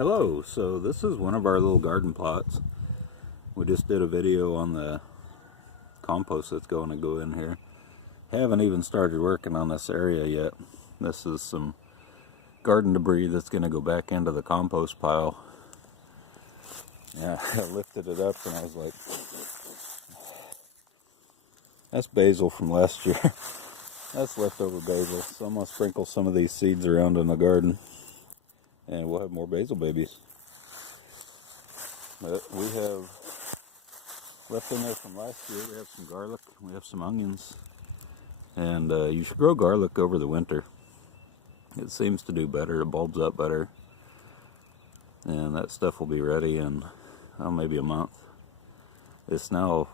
Hello, so this is one of our little garden plots. We just did a video on the compost that's going to go in here. Haven't even started working on this area yet. This is some garden debris that's going to go back into the compost pile. Yeah, I lifted it up and I was like, that's basil from last year. That's leftover basil. So I'm going to sprinkle some of these seeds around in the garden, and we'll have more basil babies. But we have left in there from last year, we have some garlic, we have some onions. And you should grow garlic over the winter. It seems to do better, it bulbs up better. And that stuff will be ready in maybe a month. It's now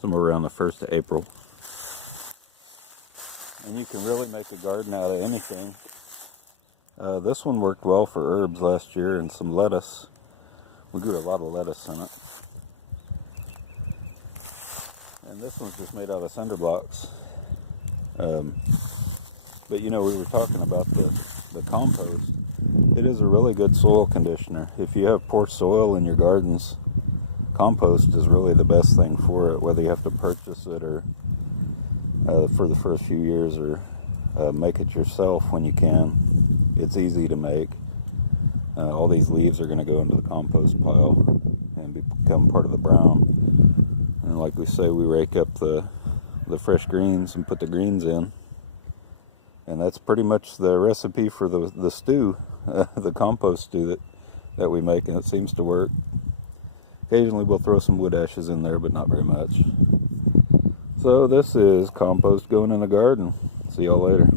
somewhere around the 1st of April. And you can really make a garden out of anything. This one worked well for herbs last year, and some lettuce. We grew a lot of lettuce in it. And this one's just made out of cinder blocks. But you know, we were talking about the compost. It is a really good soil conditioner. If you have poor soil in your gardens, compost is really the best thing for it, whether you have to purchase it or for the first few years, or make it yourself when you can. It's easy to make. All these leaves are going to go into the compost pile and become part of the brown. And like we say, we rake up the fresh greens and put the greens in. And that's pretty much the recipe for the stew, the compost stew that we make, and it seems to work. Occasionally we'll throw some wood ashes in there, but not very much. So this is compost going in the garden. See y'all later.